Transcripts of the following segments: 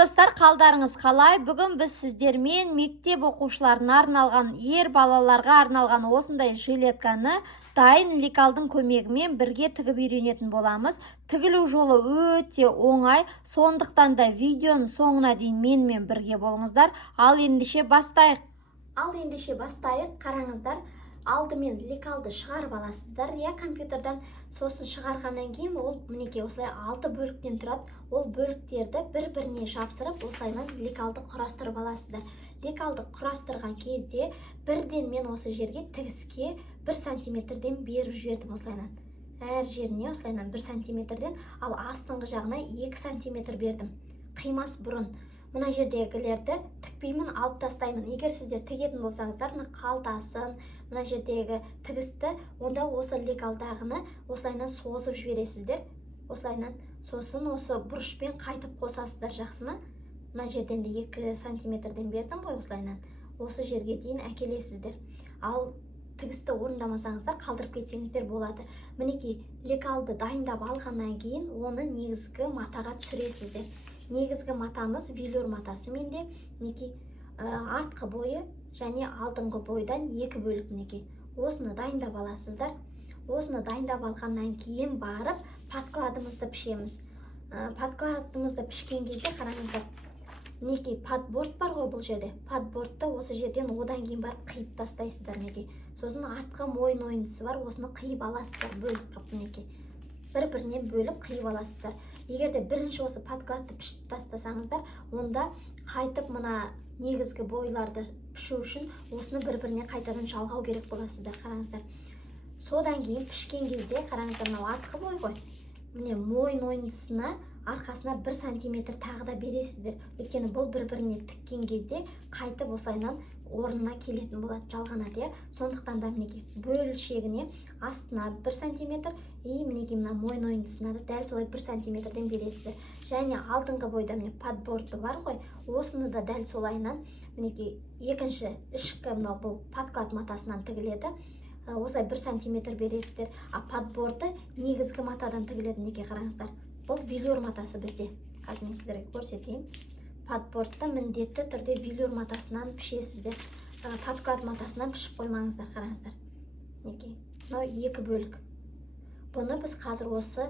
достар, қалдарыңыз қалай? Бүгін біз сіздермен мектеп оқушыларына арналған, ер балаларға арналған осындай жилетканы дайын лекалдың көмегімен бірге тігіп үйренетін боламыз. Тігілу жолы өте оңай, сондықтан да видеоның соңына дейін менімен бірге болыңыздар. Ал ендеше бастайық. Қараңыздар, алдымен лекалды шығарып аласыздар, компьютердан. Сосын шығарғаннан кейін ол мінекей осылай 6 бөліктен тұрады. Ол бөліктерді бір-біріне жапсырып, осылайынан лекалды құрастырып аласыздар. Лекалды құрастырған кезде бірден мен осы жерге тігіске 1 сантиметрден беріп жібердім осылайынан. Әр жеріне осылайынан 1 сантиметрден, ал астыңғы жағына 2 сантиметр бердім. Қимас бұрын. Мына жердегілерді тікпеймін, алып тастаймын. Егер сіздер тігетін болсаңыздар, мына қалтасын, мына жердегі тігісті, онда осы лекалдағыны осылайынан созып жібересіздер. Осылайынан сосын осы бұрышпен қайтып қосасыздар, жақсы ма? Мына жерден де 2 сантиметрден бердім ғой, осылайынан. Осы жерге дейін әкелесіздер. Ал тігісті орындамасаңыздар, қалдырып кетсеңіздер болады. Мінекей, лекалды дайындап алғаннан кейін оны негізгі матаға түсіресіздер. Негізгі матамыз велюр матасы менде, артқы бойы және алдыңғы бойдан 2 бөлік мінекей. Осыны дайындап аласыздар. Осыны дайындап алғаннан кейін барып подкладымызды пішеміз. Подкладымызды пішкен кезде қараңыздар. Мінекей подборд бар ғой бұл жерде. Подбордты осы жерден одан кейін барып қиып тастайсыздар мінекей. Сосын артқы мойын ойындысы бар, осыны қиып аласыздар бөлік қып мінекей. Бір-бірінен бөліп қиып аласыздар. Егерде бірінші осы подкладты пішіп тастасаңыздар, онда қайтып мына негізгі бойларды пішу үшін осыны бір-біріне қайтадан жалғау керек боласыздар, қараңыздар. Содан кейін пішкен кезде қараңыздар, мынау артқы бой ғой. Міне мойын ойындысына арқасына 1 сантиметр тағы да бересіздер. Өйткені бұл бір-біріне тіккен кезде қайтып осылайынан орнына келетін болады, жалғанады. Сондықтан да мінекей бөлшегіне астына 1 сантиметр, мінекей мына мойын ойындысына да дәл солай 1 сантиметрден бересіздер. Және алдыңғы бойда міне подборды бар ғой, осыны да дәл солайынан мінекей екінші ішкі бұл подклад матасынан тігіледі. Осылай 1 сантиметр бересіздер. А подборды негізгі матадан тігіледі, мінекей қараңыздар. Бұл велюр матасы бізде. Қазір мен сіздерге көрсетейін. Подбордты міндетті түрде велюр матасынан пішесіздер. Подклад матасынан пішіп қоймаңыздар, қараңыздар. Мінекей, мынау 2 бөлік. Бұны біз қазір осы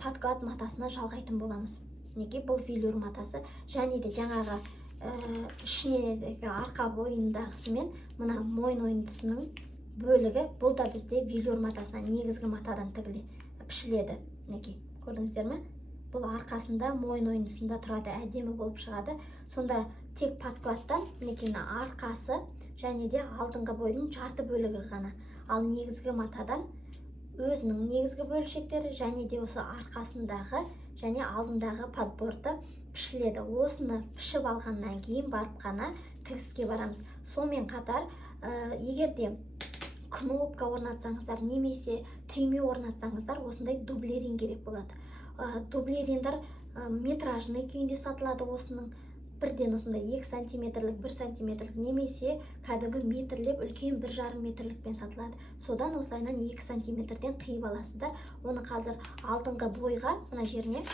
подклад матасына жалғайтын боламыз. Мінекей, бұл велюр матасы. Және де жаңағы ішінедегі арқа бойындағысымен мына мойын ойындысының бөлігі, бұл да бізде велюр матасынан, негізгі матадан пішіледі. Мінекей, көрдіңіздер ме? Бұл арқасында, мойын ойындысында тұрады, әдемі болып шығады. Сонда тек подкладтан мінекей арқасы және де алдыңғы бойдың жарты бөлігі ғана. Ал негізгі матадан өзінің негізгі бөлшектері және де осы арқасындағы және алдындағы подборды пішіледі. Осыны пішіп алғаннан кейін барып қана тігіске барамыз. Сонымен қатар, егерде кнопка орнатсаңыздар, немесе түйме орнатсаңыздар, осындай дублерин керек болады. Дублериндар метражный күйінде сатылады осының. Бірден осындай 2 сантиметрлік, 1 сантиметрлік, немесе кәдімгі метрлеп, үлкен 1,5 метрлікпен сатылады. Содан осылайынан 2 сантиметрден қиып аласыздар. Оны қазір алдыңғы бойға, мына жеріне,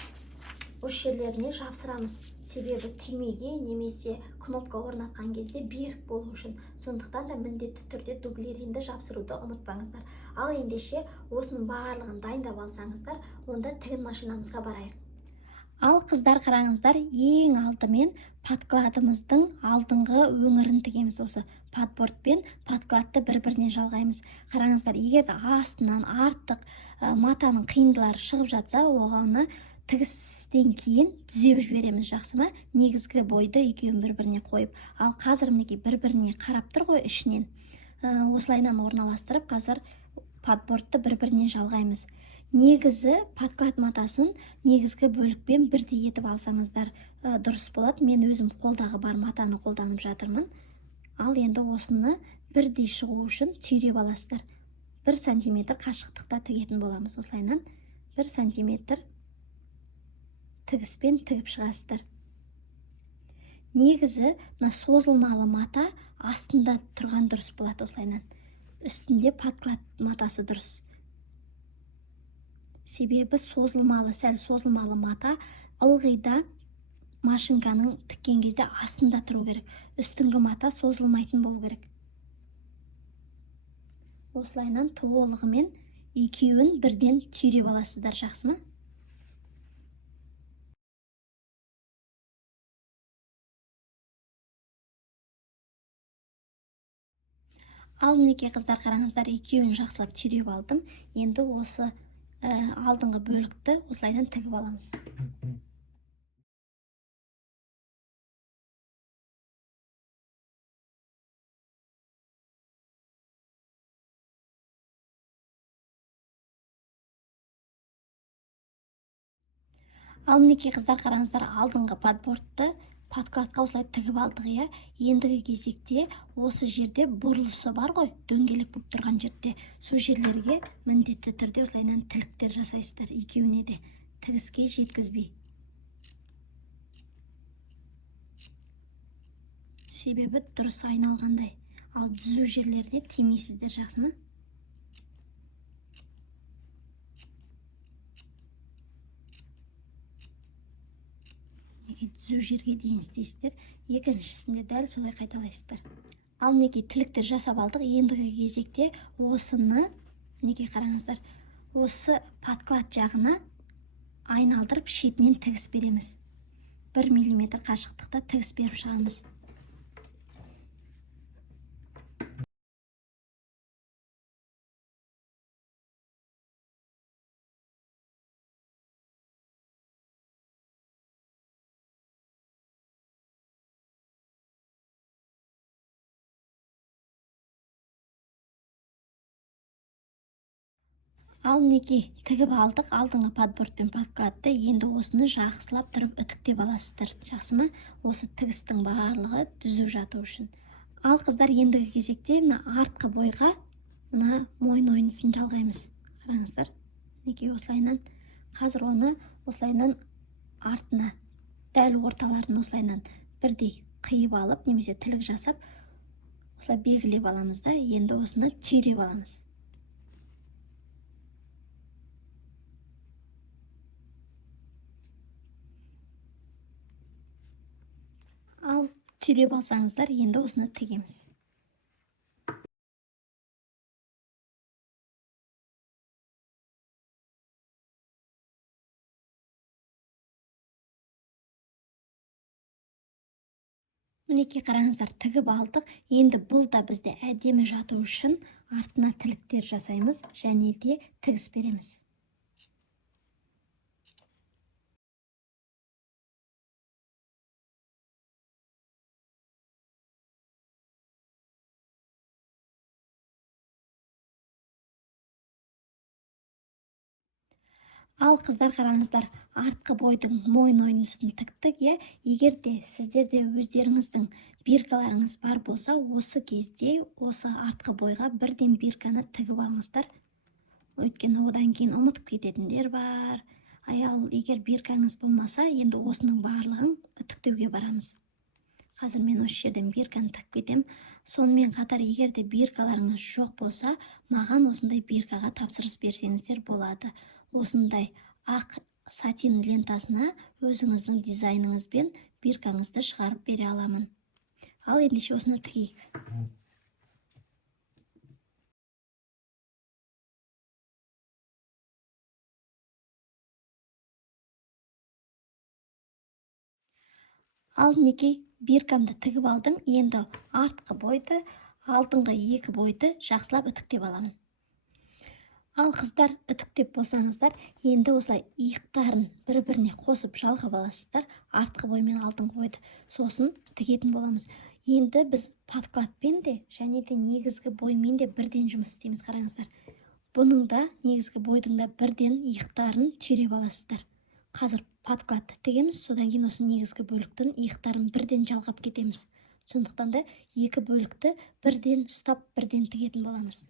осы жерлеріне жапсырамыз. Себебі түймеге немесе кнопка орнатқан кезде берік болу үшін. Сондықтан да міндетті түрде дублеринді жапсыруды ұмытпаңыздар. Ал ендеше осының барлығын дайындап алсаңыздар, онда тігін машинамызға барайық. Ал қыздар, қараңыздар, ең алдымен подкладымыздың алдыңғы өңірін тігеміз. Осы подборд пен подкладты бір-біріне жалғаймыз. Қараңыздар, егер астынан артық матаның қиындылары шығып жатса, оғаны тігістен кейін түзеп жібереміз, жақсы ма? Негізгі бойды екеуін бір-біріне қойып. Ал қазір мінекей бір-біріне қарап тұр ғой ішінен. Осылайынан орналастырып, қазір подбордты бір-біріне жалғаймыз. Негізі подклад матасын негізгі бөлікпен бірдей етіп алсаңыздар дұрыс болады. Мен өзім қолдағы бар матаны қолданып жатырмын. Ал енді осыны бірдей шығу үшін түйреп аласыздар. 1 сантиметр қашықтықта тігетін боламыз. Осылайынан 1 сантиметр тігіспен тігіп шығасыздар. Негізі созылмалы мата астында тұрған дұрыс болады осылайынан. Үстінде подклад матасы дұрыс. Себебі созылмалы, сәл созылмалы мата ылғида машинканың тіккен кезде астында тұру керек. Үстіңгі мата созылмайтын болу керек. Осылайынан толығымен екеуін бірден түйреп аласыздар, жақсы ма? Ал мінекей қыздар, қараңыздар, екеуін жақсылап түйреп алдым. Енді осы алдыңғы бөлікті осылайдан тігіп аламыз. Ал мінекей қыздар, қараңыздар, алдыңғы подбордты подкладқа осылай тігіп алдық, иә. Ендігі кезекте осы жерде бұрылысы бар ғой, дөңгелек болып тұрған жерде, сол жерлерге міндетті түрде осылайынан тіліктер жасайсыздар, екеуіне де тігіске жеткізбей. Себебі дұрыс айналғандай. Ал түзу жерлерде тимейсіздер, жақсы ма? Түзу жерге дейін істейсіздер, екіншісінде дәл солай қайталайсыздар. Ал мінекей тіліктер жасап алдық. Ендігі кезекте осыны, мінекей қараңыздар, осы подклад жағына айналдырып шетінен тігіс береміз. 1 мм қашықтықта тігіс беріп шығамыз. Ал мінекей тігіп алдық алдыңғы подборд пен подкладты. Енді осыны жақсылап тұрып үтіктеп аласыздар, жақсы ма? Осы тігістің барлығы түзу жату үшін. Ал қыздар, ендігі кезекте мына артқы бойға мына мойын ойынысын жалғаймыз. Қараңыздар, мінекей осылайынан. Қазір оны осылайынан артына, дәл орталарын осылайынан бірдей қиып алып, немесе тілік жасап, осылай белгілеп аламыз да, енді осыны түйреп аламыз. Ал түйреп алсаңыздар, енді осыны тігеміз. Мінекей қараңыздар, тігіп алдық. Енді бұл да бізде әдемі жату үшін артына тіліктер жасаймыз және де тігіс береміз. Ал қыздар, қараңыздар, артқы бойдың мойын ойынысын тіктік, е. Егер де сіздерде өздеріңіздің биркаларыңыз бар болса, осы кезде осы артқы бойға бірден бирканы тігіп алыңыздар. Өйткені одан кейін ұмытып кететіндер бар. Ал егер биркаңыз болмаса, енді осының барлығын үтіктеуге барамыз. Қазір мен осы жерден бирканы тігіп кетем. Сонымен қатар, егер де биркаларыңыз жоқ болса, маған осындай биркаға тапсырыс берсеңіздер болады. Осындай ақ сатин лентасына өзіңіздің дизайныңызбен биркаңызды шығарып бере аламын. Ал ендеше осыны тігейік. Ал мінекей биркамды тігіп алдым. Енді артқы бойды, алдыңғы екі бойды жақсылап үтіктеп аламын. Ал қыздар, үтіктеп болсаңыздар, енді осылай иықтарын бір-біріне қосып жалғап аласыздар, артқы бой мен алдыңғы бойды. Сосын тігетін боламыз. Енді біз подкладпен де және де негізгі боймен де бірден жұмыс істейміз, қараңыздар. Бұның да, негізгі бойдың да бірден иықтарын түйреп аласыздар. Қазір подкладты тігеміз, содан кейін осы негізгі бөліктің иықтарын бірден жалғап кетеміз. Сондықтан да екі бөлікті бірден ұстап, бірден тігетін боламыз.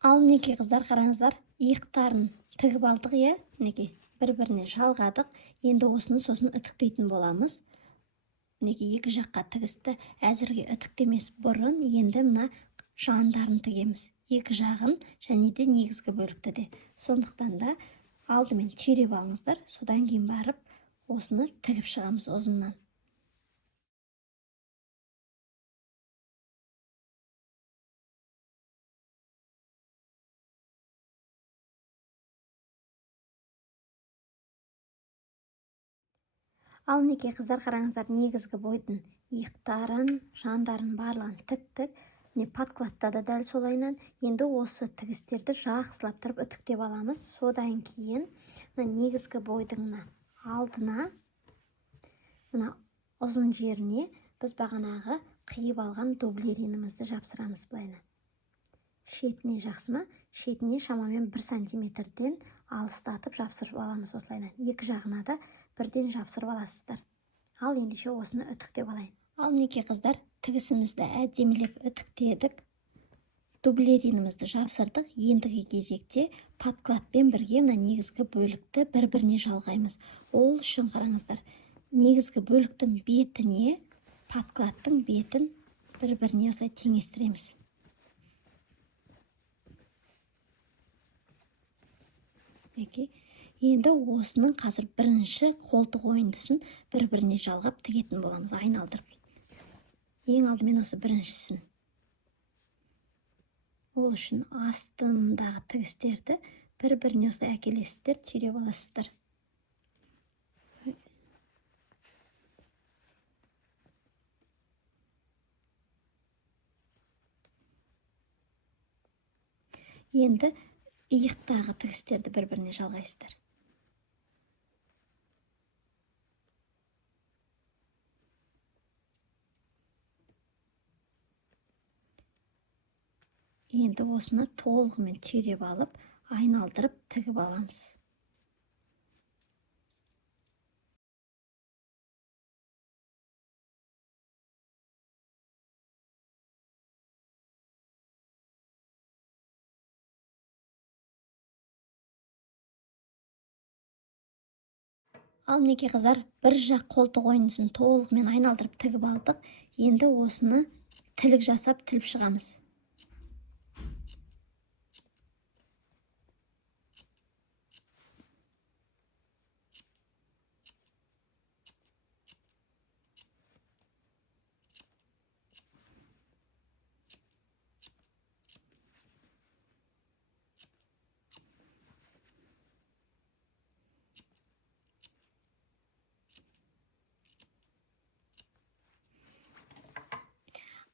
Ал мінекей қыздар, қараңыздар, иықтарын тігіп алдық, е. Мінекей бір-біріне жалғадық. Енді осыны сосын үтіктейтін боламыз. мінекей екі жаққа тігісті әзірге үтіктемес бұрын енді мына жандарын тігеміз. Екі жағын және де негізгі бөлікті де. Сондықтан да алдымен түйреп алыңыздар, содан кейін барып осыны тігіп шығамыз ұзыннан. Ал мінекей қыздар, қараңыздар, негізгі бойдың иықтарын, жандарын барлығын тіктік. Міне подкладта да дәл солайынан. Енді осы тігістерді жақсылап тұрып үтіктеп аламыз. Содан кейін негізгі бойдың алдына, мына ұзын жеріне біз бағанағы қиып алған дублеринімізді жапсырамыз былайынан. Шетіне жақсы ма? Шетіне шамамен 1 сантиметрден алыстатып жапсырып аламыз осылайынан. Екі жағына да бірден жапсырып аласыздар. Ал ендеше осыны үтіктеп алайын. Ал мінекей қыздар, тігісімізді әдемілеп үтіктедік. Дублеринімізді жапсырдық. Ендігі кезекте подкладпен бірге мына негізгі бөлікті бір-біріне жалғаймыз. Ол үшін қараңыздар, негізгі бөліктің бетіне подкладтың бетін бір-біріне осылай теңестіреміз. Енді осының қазір бірінші қолтық ойындысын бір-біріне жалғап тігетін боламыз, айналдырып. Ең алдымен осы біріншісін. Ол үшін астындағы тігістерді бір-біріне осылай әкелесіздер, түйреп аласыздар. Енді иықтағы тігістерді бір-біріне жалғайсыздар. Енді осыны толығымен түйреп алып, айналдырып тігіп аламыз. Ал мінекей қыздар, бір жақ қолтық ойындысын толығымен айналдырып тігіп алдық. Енді осыны тілік жасап тіліп шығамыз.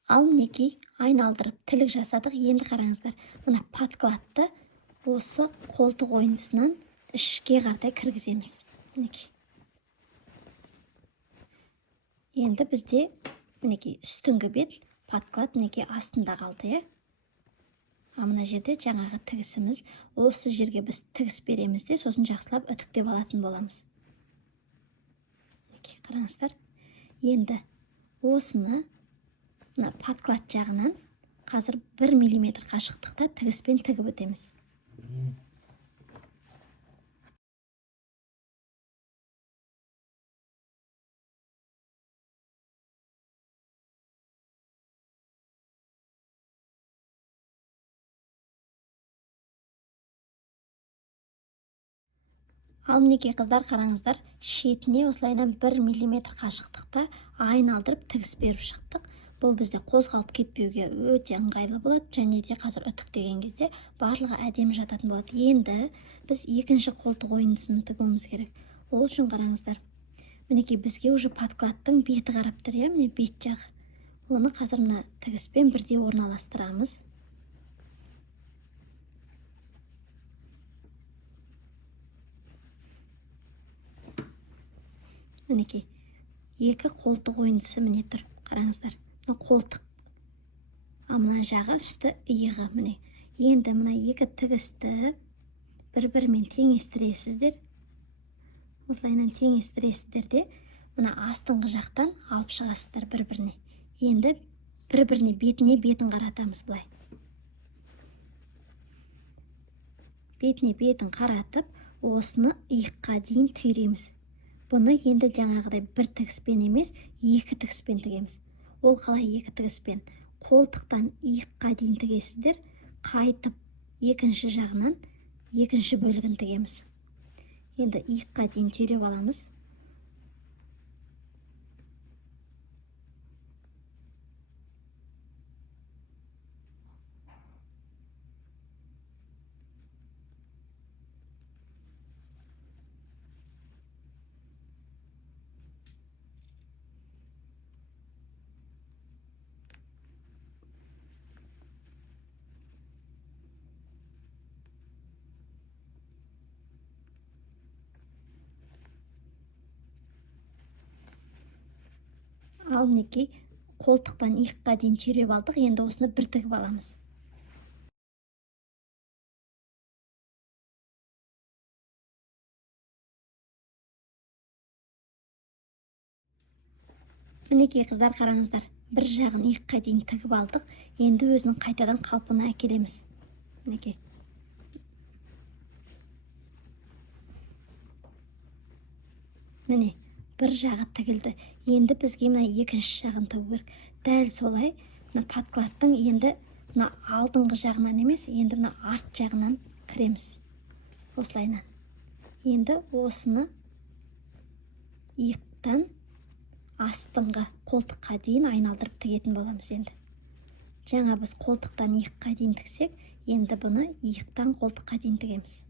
Ал мінекей айналдырып тілік жасадық. Енді қараңыздар, мына подкладты осы қолтық ойындысынан ішке қарай кіргіземіз. Мінекей. Енді бізде мінекей үстіңгі бет подклад мінекей астында қалды. Мына жерде жаңағы тігісіміз, осы жерге біз тігіс береміз де, сосын жақсылап үтіктеп алатын боламыз. Мінекей қараңыздар. Енді осыны подклад жағынан қазір 1 мм қашықтықта тігіспен тігіп өтеміз. Ал мінекей қыздар, қараңыздар, шетіне осылайынан 1 мм қашықтықта айналдырып тігіс беріп шықтық. Бұл бізде қозғалып кетпеуге өте ыңғайлы болады, және де қазір үтіктеген кезде барлығы әдемі жататын болады. Енді біз екінші қолтық ойындысын тігуіміз керек. Ол үшін қараңыздар, мінекей бізге уже подкладтың беті қарап тұр, міне бет жағы. Оны қазір мына тігіспен бірде орналастырамыз. Мінекей екі қолтық ойындысы міне тұр, қараңыздар. Қолтық, мына жағы үсті иығы міне. Енді мына екі тігісті бір-бірімен теңестіресіздер. Осылайынан теңестіресіздер де, мына астыңғы жақтан алып шығасыздар бір-біріне. Енді бір-біріне бетін қаратамыз былай. Бетіне бетін қаратып, осыны иыққа дейін түйреміз. Бұны енді жаңағыдай бір тігіспен емес, екі тігіспен тігеміз. Ол қалай екі тігіспен? Қолтықтан иыққа дейін тігесіздер, қайтып екінші жағынан екінші бөлігін тігеміз. Енді иыққа дейін түйреп аламыз. Ал мінекей қолтықтан иыққа дейін түйреп алдық, енді осыны бір тігіп аламыз. Мінекей қыздар, қараңыздар, бір жағын иыққа дейін тігіп алдық, енді өзінің қайтадан қалпына әкелеміз. Мінекей. Міне, бір жағы тігілді. Енді бізге мына екінші жағын тігу керек. Дәл солай, мына подкладтың енді мына алдыңғы жағынан емес, енді мына арт жағынан кіреміз. Осылайынан. Енді осыны иықтан астыңғы қолтыққа дейін айналдырып тігетін боламыз енді. Жаңа біз қолтықтан иыққа дейін тіксек, енді бұны иықтан қолтыққа дейін тігеміз.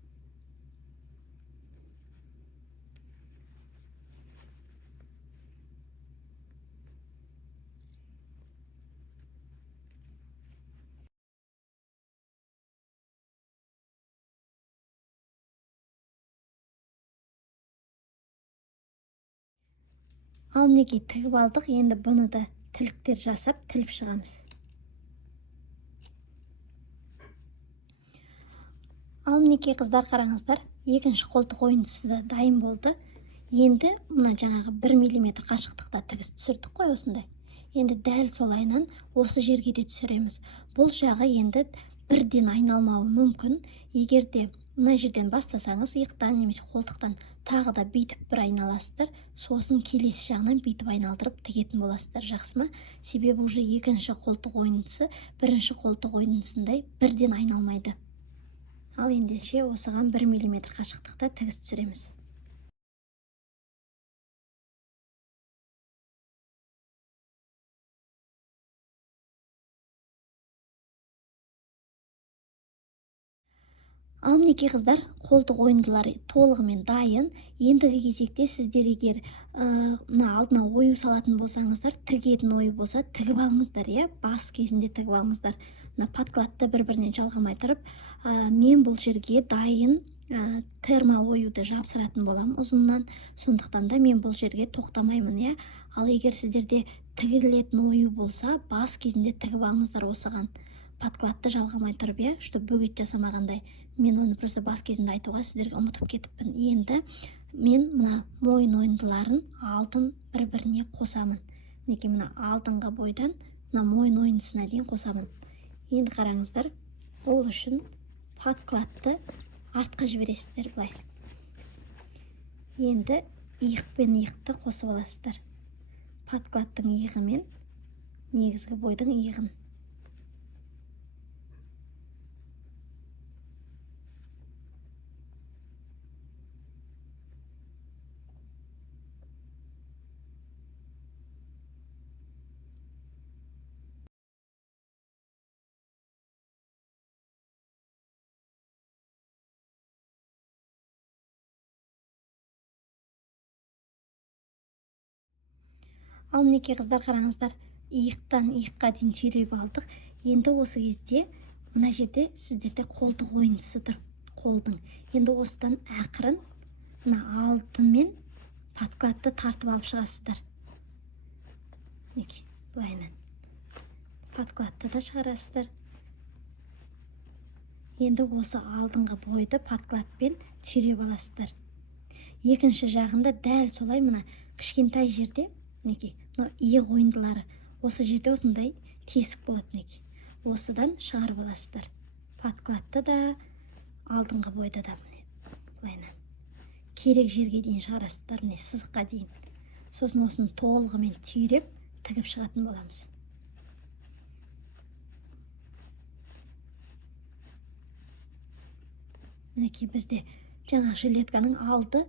Ал мінекей тігіп алдық, енді бұны да тіліктер жасап тіліп шығамыз. Ал мінекей қыздар, қараңыздар, екінші қолтық ойындысы да дайын болды. Енді мына жаңағы 1 мм қашықтықта тігіс түсірдік қой осындай. Енді дәл солайынан осы жерге де түсіреміз. Бұл жағы енді бірден айналмауы мүмкін. Егер де мына жерден бастасаңыз, иықтан немесе қолтықтан тағы да бүйтіп бір айналасыздар, сосын келесі жағынан бүйтіп айналдырып тігетін боласыздар, жақсы ма? Себебі уже екінші қолтық ойындысы бірінші қолтық ойындысындай бірден айналмайды. Ал ендеше осыған 1 мм қашықтықта тігіс түсіреміз. Ал мінекей қыздар, қолтық ойындылары толығымен дайын. Ендігі кезекте сіздер егер мына алдына ою салатын болсаңыздар, тігетін ою болса тігіп алыңыздар, бас кезінде тігіп алыңыздар. Мына подкладты бір-бірінен жалғамай тұрып, мен бұл жерге дайын термо оюды жапсыратын боламын ұзыннан. Сондықтан да мен бұл жерге тоқтамаймын, Ал егер сіздерде тігілетін ою болса, бас кезінде тігіп алыңыздар осыған. Подкладты жалғамай тұрып, что бөгет жасамағандай. Мен оны просто бас кезінде айтуға сіздерге ұмытып кетіппін. Енді мен мына мойын ойындыларын алдын бір-біріне қосамын. Мінекей мына алдыңғы бойдан мына мойын ойындысына дейін қосамын. Енді қараңыздар, ол үшін подкладты артқа жібересіздер былай. Енді иық пен иықты қосып аласыздар. Подкладтың иығы мен негізгі бойдың иығын. Ал мінекей қыздар, қараңыздар, иықтан иыққа дейін түйреп алдық. Енді осы кезде мына жерде сіздерде қолтық ойындысы тұр, қолдың. Енді осыдан ақырын мына алдымен подкладты тартып алып шығасыздар. Мінекей, былайынан. Подкладты да шығарасыздар. Енді осы алдыңғы бойды подкладпен түйреп аласыздар. Екінші жағында дәл солай мына кішкентай жерде, мінекей, иық ойындылары осы жерде осындай тесік болады, мінекей. Осыдан шығарып аласыздар. Подкладты да, алдыңғы бойды да, міне, былайынан. керек жерге дейін шығарасыздар, міне сызыққа дейін. Сосын осыны толығымен түйреп тігіп шығатын боламыз. Мінекей бізде жаңа жилетканың алды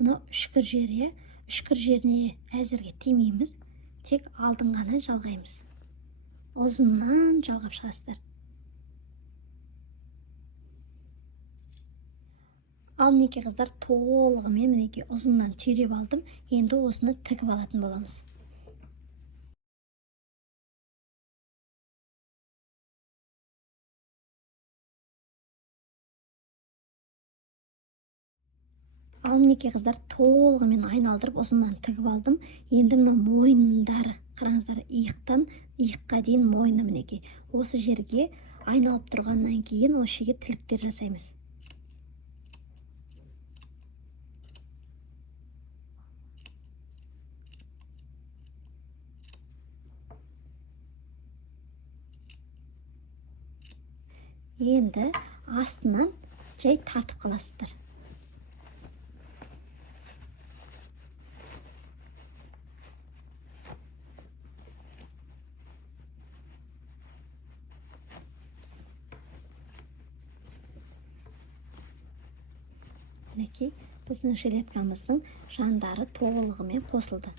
мына үшкір жері, үшкір жеріне әзірге тимейміз, тек алдын ғана жалғаймыз. Ұзыннан жалғап шығасыздар. Ал мінекей қыздар, толығымен мінекей ұзыннан түйреп алдым. Енді осыны тігіп алатын боламыз. Ал мінекей қыздар, толығымен айналдырып ұзыннан тігіп алдым. Енді мына мойындары, қараңыздар, иықтан иыққа дейін мойны мінекей. Осы жерге айналып тұрғаннан кейін осы жерге тіліктер жасаймыз. Енді астынан жай тартып қаласыздар. Мінекей біздің жилеткамыздың жандары толығымен қосылды.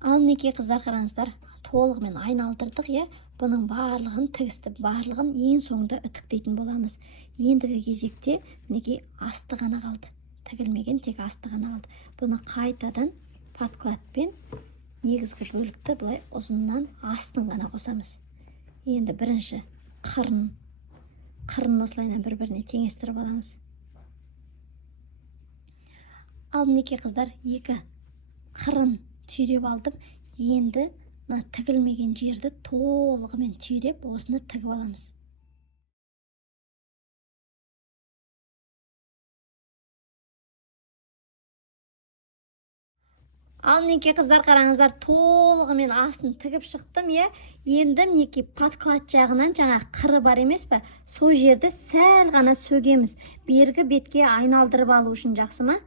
Ал мінекей қыздар, қараңыздар, толығымен айналдырдық, бұның барлығын тігістіп, барлығын ең соңында үтіктейтін боламыз. Ендігі кезекте мінекей асты ғана қалды. Тігілмеген, тек асты ғана қалды. Бұны қайтадан подкладпен негізгі бөлікті бұлай ұзыннан астын ғана қосамыз. Енді бірінші қырын осылайынан бір-біріне теңестіріп аламыз. Ал мінекей қыздар, екі қырын түйреп алдым. Енді тігілмеген жерді толығымен түйреп осыны тігіп аламыз. Ал мінекей қыздар, қараңыздар, толығымен астын тігіп шықтым. Енді мінекей подклад жағынан жаңа қыры бар емес пе? Сол жерді сәл ғана сөгеміз. Бергі бетке айналдырып алу үшін, жақсы ма?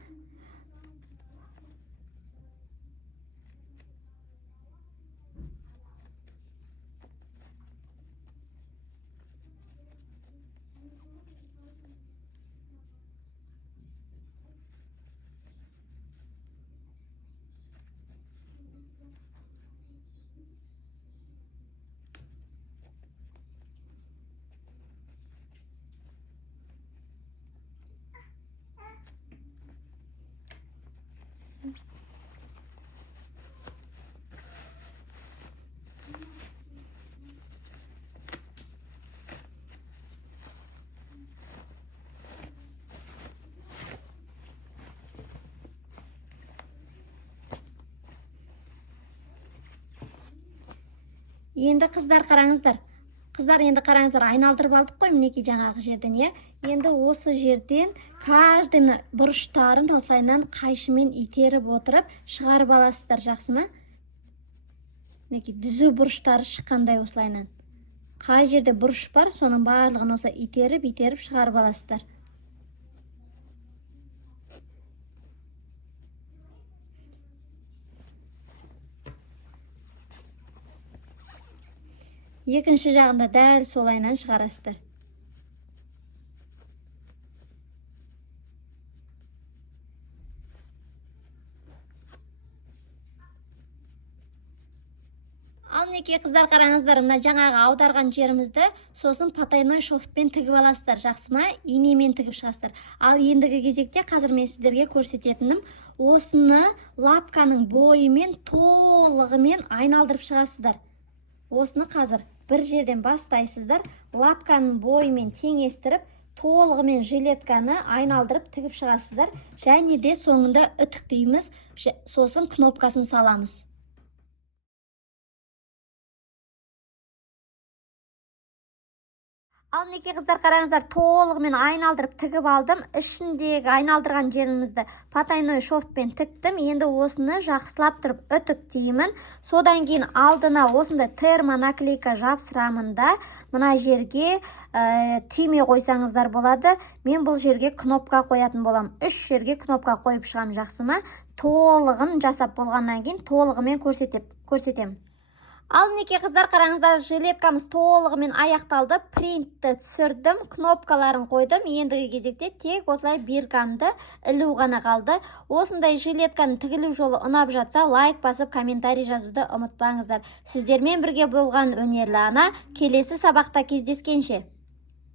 Енді қыздар, қараңыздар. Енді қараңыздар, айналдырып алдық қой, мінекей жаңағы жерден, Енді осы жерден каждый бұрыштарын осылайынан қайшымен итеріп отырып шығарып аласыздар, жақсы ма? Мінекей дүзу бұрыштары шыққандай осылайынан. Қай жерде бұрыш бар, соның барлығын осылай итеріп шығарып аласыздар. Екінші жағында дәл солайынан шығарасыздар. Ал мінекей қыздар, қараңыздар, мына жаңағы аударған жерімізді сосын потайной шофтпен тігіп аласыздар, жақсы ма? Инемен тігіп шығасыздар. Ал ендігі кезекте қазір мен сіздерге көрсететінім, осыны лапканың бойымен толығымен айналдырып шығасыздар. Осыны қазір бір жерден бастайсыздар, лапканың бойымен теңестіріп, толығымен жилетканы айналдырып тігіп шығасыздар. Және де соңында үтіктейміз, сосын кнопкасын саламыз. Ал неке қыздар, қараңыздар, толығымен айналдырып тігіп алдым. Ішіндегі айналдырған жерімізді потайной шовтпен тіктім. Енді осыны жақсылап тұрып үтіктеймін. Содан кейін алдына осындай термонаклейка жапсырамын да, мына жерге түйме қойсаңыздар болады. Мен бұл жерге кнопка қоятын болам. 3 жерге кнопка қойып шығам, жақсы ма? Толығын жасап болғаннан кейін толығымен көрсетем. Ал неке қыздар, қараңыздар, жилеткамыз толығымен аяқталды. Принтті түсірдім, кнопкаларын қойдым. Ендігі кезекте тек осылай биркамды ілу ғана қалды. Осындай жилетканың тігілу жолы ұнап жатса, лайк басып, комментарий жазуды ұмытпаңыздар. Сіздермен бірге болған өнерлі ана, келесі сабақта кездескенше.